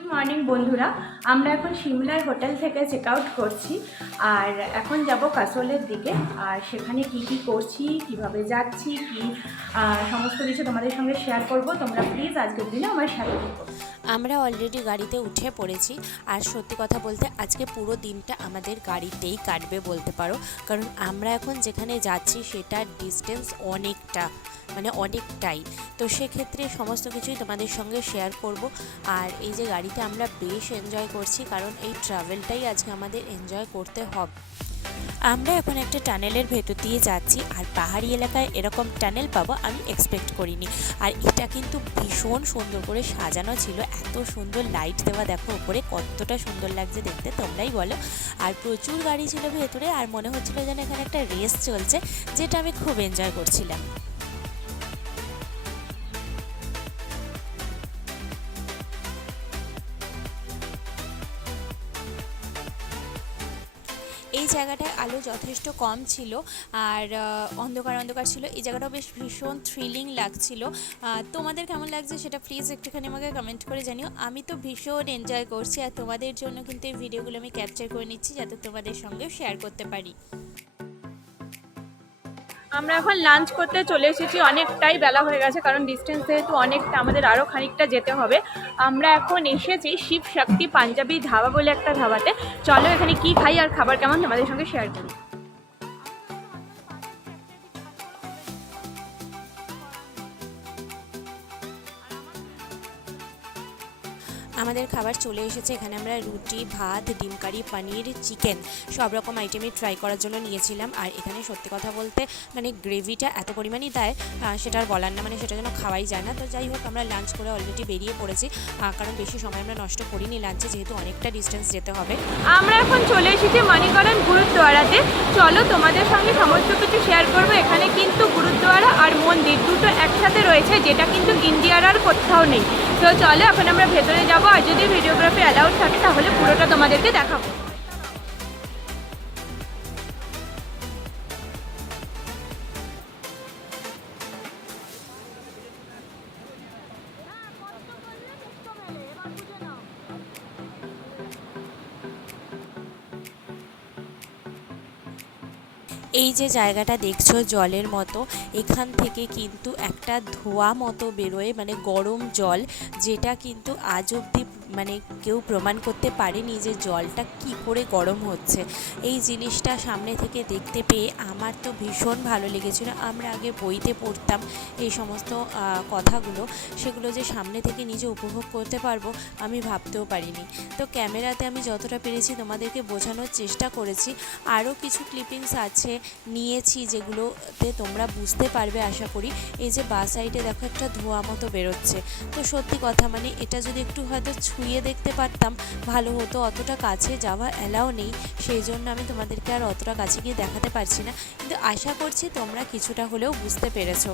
Good morning বন্ধুরা, আমরা এখন সিমলার হোটেল থেকে চেক আউট করছি আর এখন যাব কাসোলের দিকে। আর সেখানে কি কি করছি, কিভাবে যাচ্ছি, কি সমস্ত কিছু তোমাদের সঙ্গে শেয়ার করব। তোমরা প্লিজ আজকের দিনে আমার সাথে থাকো। আমরা অলরেডি গাড়িতে উঠে পড়েছি আর সত্যি কথা বলতে আজকে পুরো দিনটা আমাদের গাড়িতেই কাটবে বলতে পারো, কারণ আমরা এখন যেখানে যাচ্ছি সেটার ডিস্টেন্স অনেকটাই। তো সেক্ষেত্রে সমস্ত কিছুই তোমাদের সঙ্গে শেয়ার করব। আর এই যে গাড়িতে আমরা বেশ এনজয় করছি, কারণ এই ট্রাভেলটাই আজকে আমাদের এনজয় করতে হবে। আমরা এখন একটা টানেলের ভেতর দিয়ে যাচ্ছি আর পাহাড়ি এলাকায় এরকম টানেল পাবো আমি এক্সপেক্ট করিনি। আর এটা কিন্তু ভীষণ সুন্দর করে সাজানো ছিল, এত সুন্দর লাইট দেওয়া, দেখো উপরে কতটা সুন্দর লাগছে দেখতে, তোমরাই বলো। আর প্রচুর গাড়ি ছিল ভেতরে আর মনে হচ্ছিল যেন এখানে একটা রেস চলছে, যেটা আমি খুব এনজয় করছিলাম। এই জায়গাটায় আলো যথেষ্ট কম ছিল আর অন্ধকার অন্ধকার ছিল। এই জায়গাটাও বেশ ভীষণ থ্রিলিং লাগছিল। তোমাদের কেমন লাগছে সেটা প্লিজ একটুখানি আমাকে কমেন্ট করে জানিও। আমি তো ভীষণ এনজয় করছি আর তোমাদের জন্য কিন্তু এই ভিডিওগুলো আমি ক্যাপচার করে নিচ্ছি যাতে তোমাদের সঙ্গে শেয়ার করতে পারি। আমরা এখন লাঞ্চ করতে চলে এসেছি, অনেকটাই বেলা হয়ে গেছে কারণ ডিস্টেন্স যেহেতু অনেকটা, আমাদের আরও খানিকটা যেতে হবে। আমরা এখন এসেছি শিব শক্তি পাঞ্জাবি ধাবা বলে একটা ধাবাতে। চলো এখানে কি খাই আর খাবার কেমন তোমাদের সঙ্গে শেয়ার করি। আমাদের খাবার চলে এসেছে। এখানে আমরা রুটি, ভাত, ডিম কারি, পনির, চিকেন সব রকম আইটেমই ট্রাই করার জন্য নিয়েছিলাম। আর এখানে সত্যি কথা বলতে মানে গ্রেভিটা এত পরিমাণই দেয় সেটা আর বলার না, মানে সেটা যেন খাওয়াই যায় না। তো যাই হোক, আমরা লাঞ্চ করে অলরেডি বেরিয়ে পড়েছি, কারণ বেশি সময় আমরা নষ্ট করিনি লাঞ্চে, যেহেতু অনেকটা ডিস্টেন্স যেতে হবে। আমরা এখন চলে এসেছি মানিকরণ গুরুদ্বারাতে। চলো তোমাদের সঙ্গে সমস্ত কিছু শেয়ার করবো। এখানে কিন্তু গুরুদ্বারা আর মন্দির দুটো একসাথে রয়েছে, যেটা কিন্তু ইন্ডিয়ার আর কোথাও নেই। তো চলো এখন আমরা ভেতরে যাবো, আর যদি ভিডিওগ্রাফি অ্যালাউড থাকে তাহলে পুরোটা তোমাদেরকে দেখাবো। এই যে জায়গাটা দেখছো জলের মতো, এখান থেকে কিন্তু একটা ধোঁয়া মতো বেরোয়, মানে গরম জল, যেটা কিন্তু আজ অবধি মানে কেউ প্রমাণ করতে পারেনি যে জলটা কি করে গরম হচ্ছে। এই জিনিসটা সামনে থেকে দেখতে পেয়ে আমার তো ভীষণ ভালো লেগেছিল। আমরা আগে বইতে পড়তাম এই সমস্ত কথাগুলো, সেগুলো যে সামনে থেকে নিজে উপভোগ করতে পারবো আমি ভাবতেও পারিনি। তো ক্যামেরাতে আমি যতটা পেরেছি তোমাদেরকে বোঝানোর চেষ্টা করেছি। আরও কিছু ক্লিপিংস আছে নিয়েছি যেগুলোতে তোমরা বুঝতে পারবে আশা করি। এই যে বাঁ সাইডে দেখো একটা ধোঁয়া মতো বেরোচ্ছে, তো সত্যি কথা মানে এটা যদি একটু হয়তো ছুঁয়ে দেখতে পারতাম ভালো হতো। অতটা কাছে যাওয়া অ্যালাও নেই, সেই জন্য আমি তোমাদেরকে আর অতটা কাছে গিয়ে দেখাতে পারছি না, কিন্তু আশা করছি তোমরা কিছুটা হলেও বুঝতে পেরেছো।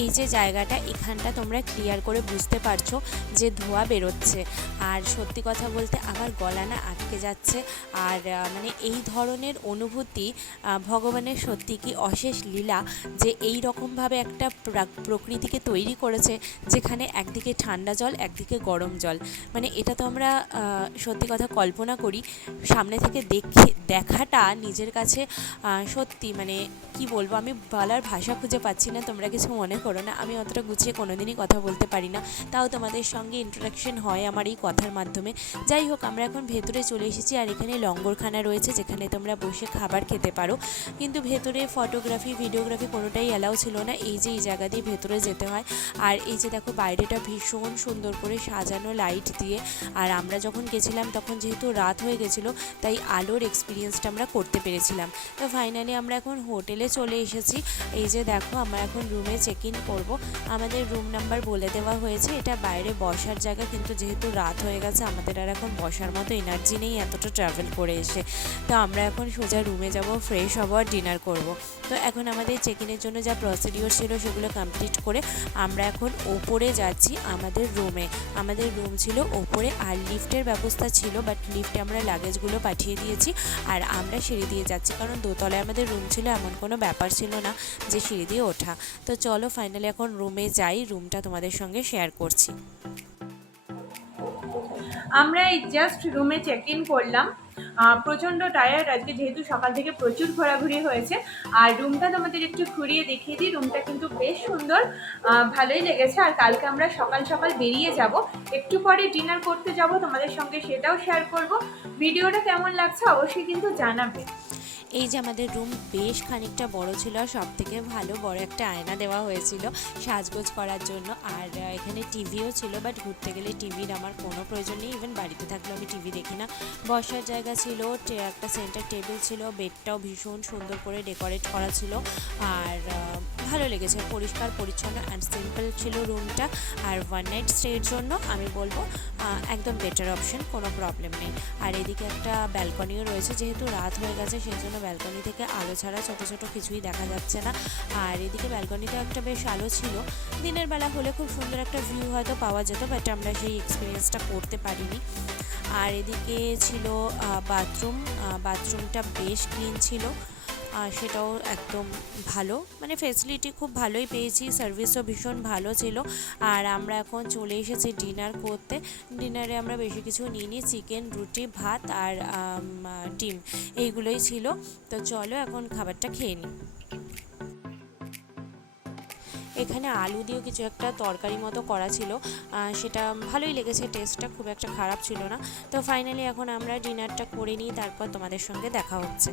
এই যে জায়গাটা, এখানটা তোমরা ক্লিয়ার করে বুঝতে পারছো যে ধোঁয়া বেরোচ্ছে। আর সত্যি কথা বলতে আমার গলা না আটকে যাচ্ছে। আর মানে এই ধরনের অনুভূতি ভগবানের সত্যি কি অশেষ লীলা, যে এই রকমভাবে একটা প্রকৃতিকে তৈরি করেছে যেখানে একদিকে ঠান্ডা জল, একদিকে গরম জল। মানে এটা তো আমরা সত্যি কথা কল্পনা করি, সামনে থেকে দেখাটা নিজের কাছে সত্যি মানে কি বলবো, আমি বলার ভাষা খুঁজে পাচ্ছি না, তোমরা কিছু মনে করো না। আমি অতটা গুছিয়ে কোনোদিনই কথা বলতে পারি না, তাও তোমাদের সঙ্গে ইন্টারাকশন হয় আমার এই কথার মাধ্যমে। যাই হোক, আমরা এখন ভেতরে চলে এসেছি আর এখানে লঙ্গরখানা রয়েছে যেখানে তোমরা বসে খাবার খেতে পারো, কিন্তু ভেতরে ফটোগ্রাফি, ভিডিওগ্রাফি কোনোটাই অ্যালাউ ছিল না। এই যে এই জায়গা দিয়ে ভেতরে যেতে হয়। আর এই যে দেখো বাইরেটা ভীষণ সুন্দর করে সাজানো লাইট দিয়ে। আর আমরা যখন গেছিলাম তখন যেহেতু রাত হয়ে গেছিলো, তাই আলোর এক্সপিরিয়েন্সটা আমরা করতে পেরেছিলাম। তো ফাইনালি আমরা এখন হোটেলে চলে এসেছি। এই যে দেখো আমরা এখন রুমে চেক ইন করবো। আমাদের রুম নাম্বার বলে দেওয়া হয়েছে, এটা বাইরে বসার জায়গা, কিন্তু যেহেতু রাত হয়ে গেছে, আমাদের আর এখন বসার মতো এনার্জি নেই এতটা ট্রাভেল করে এসে। তো আমরা এখন সোজা রুমে যাব, ফ্রেশ হব আর ডিনার করব। তো এখন আমাদের চেক ইনের জন্য যা প্রসিডিওর ছিল সেগুলো কমপ্লিট করে আমরা এখন ওপরে যাচ্ছি আমাদের রুমে। আমাদের রুম ছিল ওপরে, আর লিফটের ব্যবস্থা ছিল, বাট লিফটে আমরা লাগেজগুলো পাঠিয়ে দিয়েছি আর আমরা সিঁড়ি দিয়ে যাচ্ছি, কারণ দোতলায় আমাদের রুম ছিল, এমন কোনো ব্যাপার ছিল না যে সিঁড়ি দিয়ে ওঠা। তো চলো ফাইনালি এখন রুমে যাই, রুমটা তোমাদের সঙ্গে শেয়ার করছি। আমরা এই জাস্ট রুমে চেক ইন করলাম। প্রচণ্ড টায়ার্ড আজকে, যেহেতু সকাল থেকে প্রচুর ঘোরাঘুরি হয়েছে। আর রুমটা তোমাদের একটু ঘুরিয়ে দেখিয়ে দিই। রুমটা কিন্তু বেশ সুন্দর, ভালোই লেগেছে। আর কালকে আমরা সকাল সকাল বেরিয়ে যাব, একটু পরে ডিনার করতে যাব, তোমাদের সঙ্গে সেটাও শেয়ার করব। ভিডিওটা কেমন লাগছে অবশ্যই কিন্তু জানাবে। এই যে আমাদের রুম বেশ খানিকটা বড় ছিল, আর সব থেকে ভালো বড় একটা আয়না দেওয়া হয়েছিল সাজগোজ করার জন্য। আর এখানে টিভিও ছিল, বাট ঘুরতে গেলে টিভির আমার কোনো প্রয়োজন নেই, ইভেন বাড়িতে থাকলেও আমি টিভি দেখি না। বসার জায়গা ছিল, একটা সেন্টার টেবিল ছিল, বেডটাও ভীষণ সুন্দর করে ডেকোরেট করা ছিল। আর ভালো লেগেছে, পরিষ্কার পরিচ্ছন্ন অ্যান্ড সিম্পল ছিল রুমটা। আর ওয়ান নাইট স্টের জন্য আমি বলবো একদম বেটার অপশন, কোনো প্রবলেম নেই। আর এদিকে একটা ব্যালকনিও রয়েছে, যেহেতু রাত হয়ে গেছে সেই জন্য ব্যালকনি থেকে আলো ছাড়া ছোটো ছোটো কিছুই দেখা যাচ্ছে না। আর এদিকে ব্যালকনিতেও একটা বেশ আলো ছিল, দিনের বেলা হলে খুব সুন্দর একটা ভিউ হয়তো পাওয়া যেত, বাট আমরা সেই এক্সপিরিয়েন্সটা করতে পারিনি। আর এদিকে ছিল বাথরুম, বাথরুমটা বেশ ক্লিন ছিল, সেটাও একদম ভালো, মানে ফেসিলিটি খুব ভালোই পেয়েছি, সার্ভিসও ভীষণ ভালো ছিল। আর আমরা এখন চলে এসেছি ডিনার করতে। ডিনারে আমরা বেশি কিছু নিইনি, চিকেন, রুটি, ভাত আর ডিম, এইগুলোই ছিল। তো চলো এখন খাবারটা খেয়ে নিই। এখানে আলু দিয়েও কিছু একটা তরকারি মতো করা ছিল, সেটা ভালোই লেগেছে, টেস্টটা খুব একটা খারাপ ছিল না। তো ফাইনালি এখন আমরা ডিনারটা করে নিই, তারপর তোমাদের সঙ্গে দেখা হচ্ছে।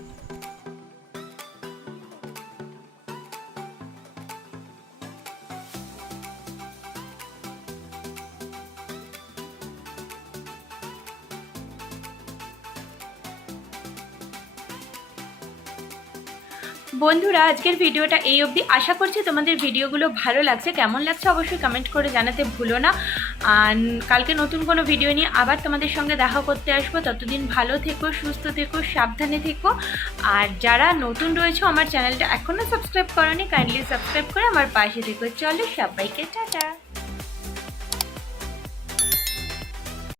বন্ধুরা, আজকের ভিডিওটা এই অবধি। আশা করছি তোমাদের ভিডিওগুলো ভালো লাগছে। কেমন লাগছে অবশ্যই কমেন্ট করে জানাতে ভুলো না। আর কালকে নতুন কোনো ভিডিও নিয়ে আবার তোমাদের সঙ্গে দেখা করতে আসবো। ততদিন ভালো থেকো, সুস্থ থেকো, সাবধানে থেকো। আর যারা নতুন রয়েছে আমার চ্যানেলটা এখনও সাবস্ক্রাইব করোনি, কাইন্ডলি সাবস্ক্রাইব করে আমার পাশে থেকো। চলো সবাইকে টাটা।